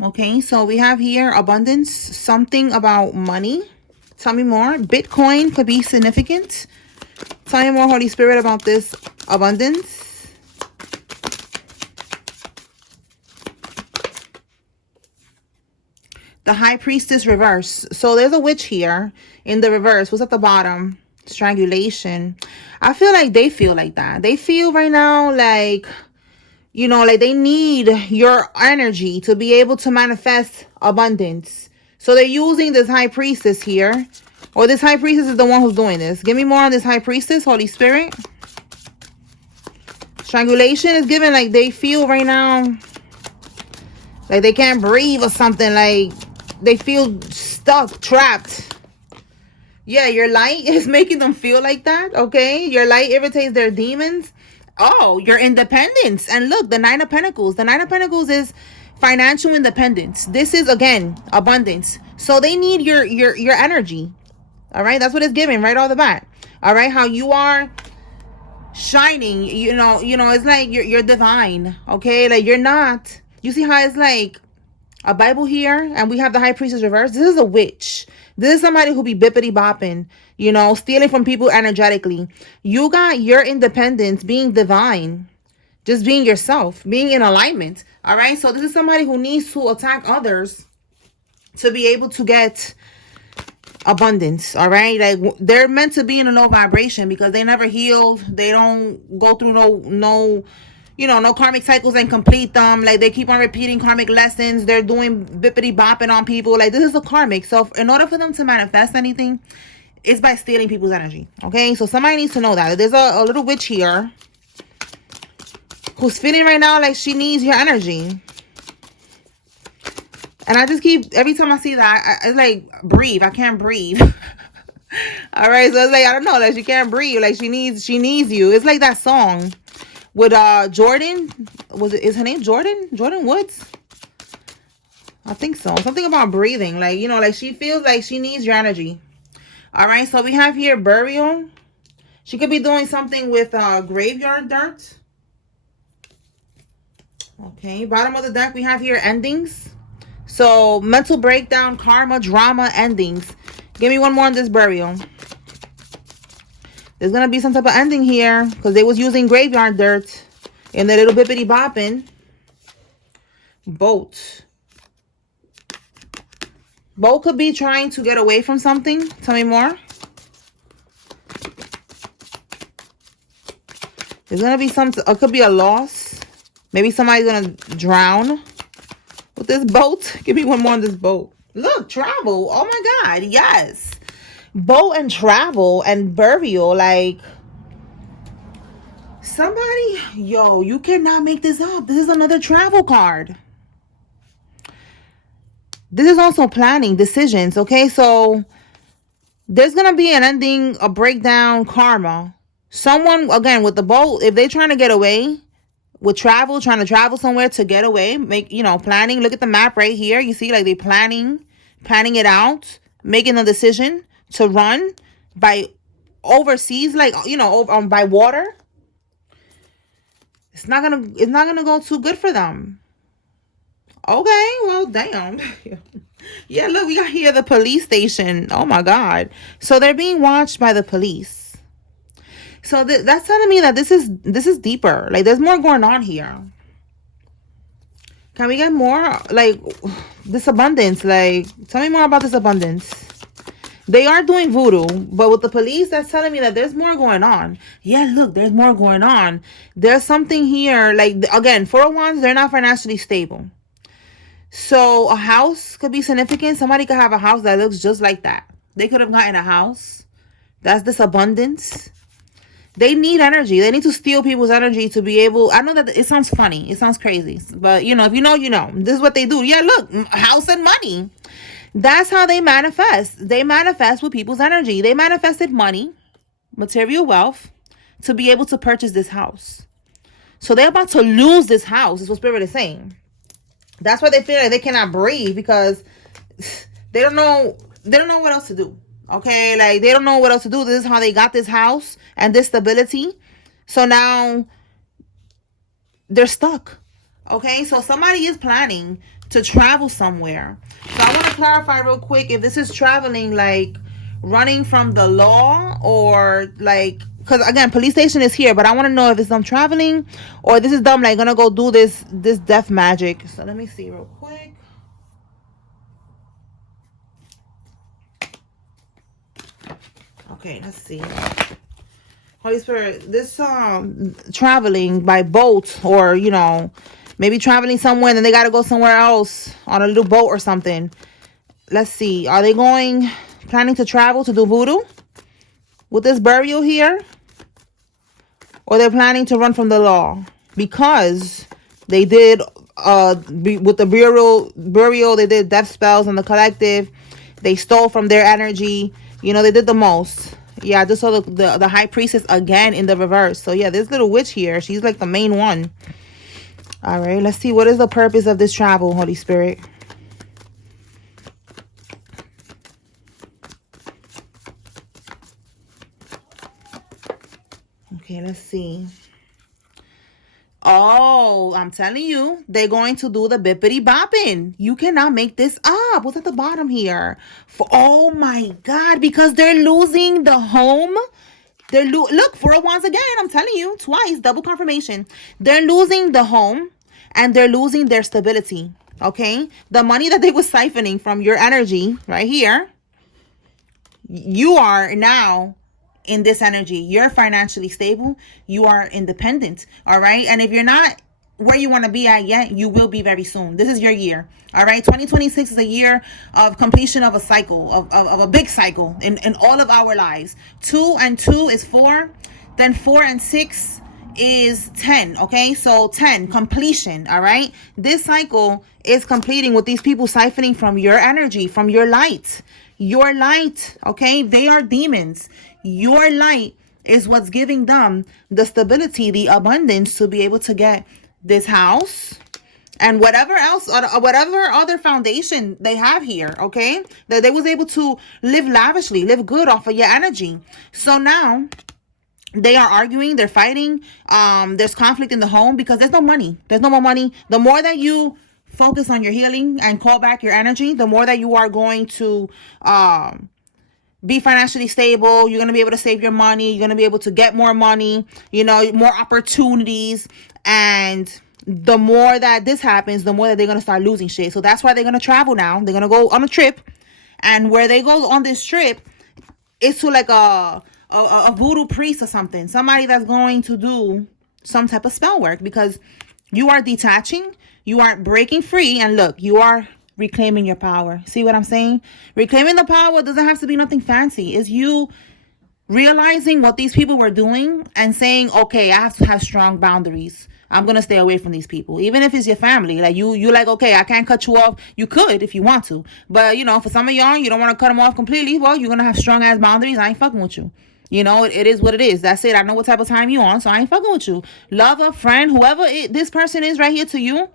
Okay, so we have here abundance, something about money. Tell me more. Bitcoin could be significant. Tell me more, Holy Spirit, about this abundance. The High Priestess reverse. So there's a witch here in the reverse. What's at the bottom? Strangulation. I feel like they feel like that. They feel right now like, you know, like they need your energy to be able to manifest abundance. So they're using this High Priestess here. Or this High Priestess is the one who's doing this. Give me more on this High Priestess, Holy Spirit. Strangulation is given like they feel right now like they can't breathe or something. Like they feel stuck, trapped. Yeah, your light is making them feel like that, okay? Your light irritates their demons. Oh, your independence. And look, the Nine of Pentacles. The Nine of Pentacles is financial independence. This is, again, abundance. So they need your energy. All right? That's what it's giving right off the bat. All right? How you are shining, you know, it's like you're divine, okay? Like you're not. You see how it's like a Bible here, and we have the High Priestess reverse. This is a witch. This is somebody who be bippity bopping, you know, stealing from people energetically. You got your independence, being divine, just being yourself, being in alignment. All right. So this is somebody who needs to attack others to be able to get abundance. All right. Like they're meant to be in a low vibration because they never healed. They don't go through no karmic cycles and complete them. Like they keep on repeating karmic lessons. They're doing bippity bopping on people. Like this is a karmic. So in order for them to manifest anything, it's by stealing people's energy. Okay, so somebody needs to know that. There's a little witch here who's feeling right now like she needs your energy. And I just keep, every time I see that, it's like, breathe. I can't breathe. All right, so it's like, I don't know, like she can't breathe. Like she needs you. It's like that song with Jordan. Is her name Jordan Woods? I think so. Something about breathing, like, you know, like she feels like she needs your energy. All right, so we have here burial. She could be doing something with graveyard dirt. Okay, bottom of the deck we have here endings. So mental breakdown, karma, drama, endings. Give me one more on this burial. There's going to be some type of ending here because they was using graveyard dirt in the little bippity bopping. Boat. Boat could be trying to get away from something. Tell me more. There's going to be something. It could be a loss. Maybe somebody's going to drown with this boat. Give me one more on this boat. Look, travel. Oh my God. Yes. Boat and travel and burial. Like somebody, yo, you cannot make this up. This is another travel card. This is also planning, decisions. Okay, so there's gonna be an ending, a breakdown, karma. Someone, again, with the boat, if they're trying to get away with travel, trying to travel somewhere to get away, make, you know, planning. Look at the map right here. You see, like they planning it out, making a decision to run by overseas, like, you know, by water. It's not gonna go too good for them. Okay, well, damn. Yeah, look, we got here the police station. Oh my God. So they're being watched by the police. So that's telling me that this is deeper. Like there's more going on here. Can we get more? Like this abundance. Like tell me more about this abundance. They are doing voodoo, but with the police, that's telling me that there's more going on. Yeah, look, there's more going on. There's something here. Like, again, 401s, they're not financially stable. So a house could be significant. Somebody could have a house that looks just like that. They could have gotten a house. That's this abundance. They need energy. They need to steal people's energy to be able. I know that it sounds funny. It sounds crazy. But, you know, if you know, you know. This is what they do. Yeah, look, house and money. That's how they manifest. They manifest with people's energy. They manifested money, material wealth, to be able to purchase this house. So they're about to lose this house, is what Spirit is saying. That's why they feel like they cannot breathe, because they don't know what else to do. Okay, like they don't know what else to do. This is how they got this house and this stability. So now they're stuck. Okay, so somebody is planning to travel somewhere. So I want to clarify real quick if this is traveling like running from the law, or like, because again, police station is here, but I want to know if it's them traveling or this is them like gonna go do this death magic. So let me see real quick. Okay, let's see. Holy Spirit, this traveling by boat, or maybe traveling somewhere and then they got to go somewhere else on a little boat or something. Let's see. Are they planning to travel to do voodoo with this burial here? Or they're planning to run from the law? Because they did, with the burial, they did death spells on the collective. They stole from their energy. They did the most. Yeah, I just saw the high priestess again in the reverse. So yeah, this little witch here, she's like the main one. All right, let's see. What is the purpose of this travel, Holy Spirit? Okay, let's see. Oh, I'm telling you, they're going to do the bippity bopping. You cannot make this up. What's at the bottom here? Oh my God, because they're losing the home. Look, 4 of Wands again. I'm telling you, twice, double confirmation. They're losing the home and they're losing their stability. Okay, the money that they were siphoning from your energy right here, you are now in this energy. You're financially stable. You are independent. All right. And if you're not where you want to be at yet, you will be very soon. This is your year. All right. 2026 is a year of completion of a cycle, of a big cycle in all of our lives. 2 and 2 is 4. Then 4 and 6 is 10. Okay. So 10, completion. All right. This cycle is completing with these people siphoning from your energy, from your light. Your light. Okay. They are demons. Your light is what's giving them the stability, the abundance to be able to get this house and whatever else, or whatever other foundation they have here, okay? That they was able to live lavishly, live good off of your energy. So now they are arguing, they're fighting. There's conflict in the home because there's no money. There's no more money. The more that you focus on your healing and call back your energy, the more that you are going to be financially stable. You're going to be able to save your money. You're going to be able to get more money, more opportunities. And the more that this happens, the more that they're going to start losing shit. So that's why they're going to travel now. They're going to go on a trip. And where they go on this trip is to like a voodoo priest or something. Somebody that's going to do some type of spell work, because you are detaching. You are breaking free. And look, you are reclaiming your power. See what I'm saying? Reclaiming the power doesn't have to be nothing fancy. It's you realizing what these people were doing and saying, okay, I have to have strong boundaries. I'm going to stay away from these people. Even if it's your family, like you like, okay, I can't cut you off. You could if you want to. But, for some of y'all, you don't want to cut them off completely. Well, you're going to have strong ass boundaries. I ain't fucking with you. It is what it is. That's it. I know what type of time you on, so I ain't fucking with you. Lover, friend, whoever this person is right here to you,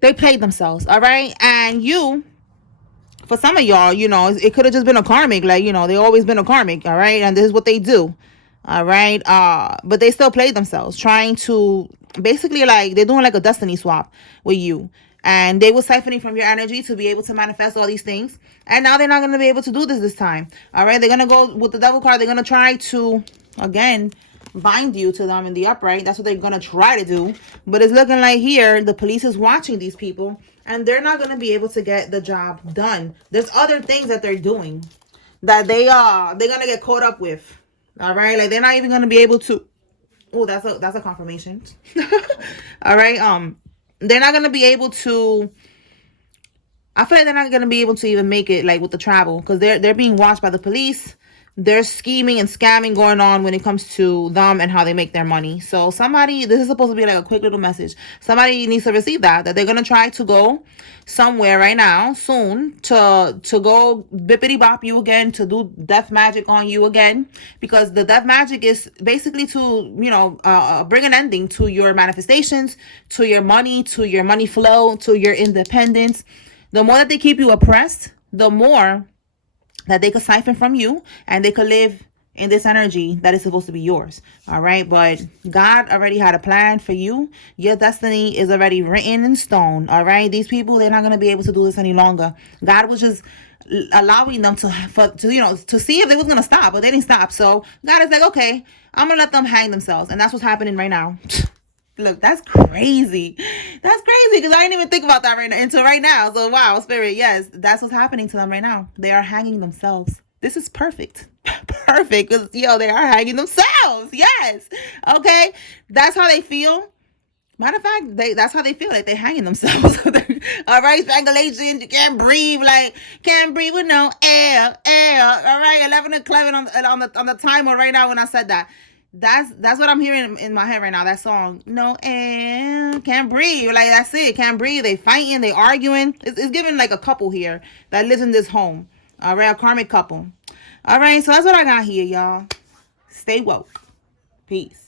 they played themselves, all right? And for some of y'all, it could have just been a karmic. Like, they always been a karmic, all right? And this is what they do, all right? But they still played themselves, trying to basically, like, they're doing like a destiny swap with you. And they were siphoning from your energy to be able to manifest all these things. And now they're not going to be able to do this time, all right? They're going to go with the devil card. They're going to try to, again, bind you to them in the upright. That's what they're gonna try to do. But it's looking like here the police is watching these people and they're not gonna be able to get the job done. There's other things that they're doing that they're gonna get caught up with. All right, like they're not even gonna be able to. Oh, that's a confirmation. All right, they're not gonna be able to. I feel like they're not gonna be able to even make it, like, with the travel, because they're being watched by the police. There's scheming and scamming going on when it comes to them and how they make their money. So this is supposed to be like a quick little message. Somebody needs to receive that they're going to try to go somewhere right now soon to go bippity bop you again, to do death magic on you again, because the death magic is basically to, bring an ending to your manifestations, to your money flow, to your independence. The more that they keep you oppressed, the more that they could siphon from you and they could live in this energy that is supposed to be yours. All right. But God already had a plan for you. Your destiny is already written in stone. All right. These people, they're not going to be able to do this any longer. God was just allowing them to to see if they was going to stop, but they didn't stop. So God is like, okay, I'm going to let them hang themselves. And that's what's happening right now. Look, that's crazy. That's crazy because I didn't even think about that right now until right now. So wow, spirit, yes, that's what's happening to them right now. They are hanging themselves. This is perfect. Perfect because they are hanging themselves. Yes. Okay. That's how they feel. Matter of fact, that's how they feel, like they're hanging themselves. All right, strangulation, you can't breathe, can't breathe with no air. All right, 11 on the timer right now when I said that. That's what I'm hearing in my head right now. That song, no air, can't breathe. Like that's it, can't breathe. They fighting, they arguing. It's giving like a couple here that lives in this home. All right, a karmic couple. All right, so that's what I got here, y'all. Stay woke. Peace.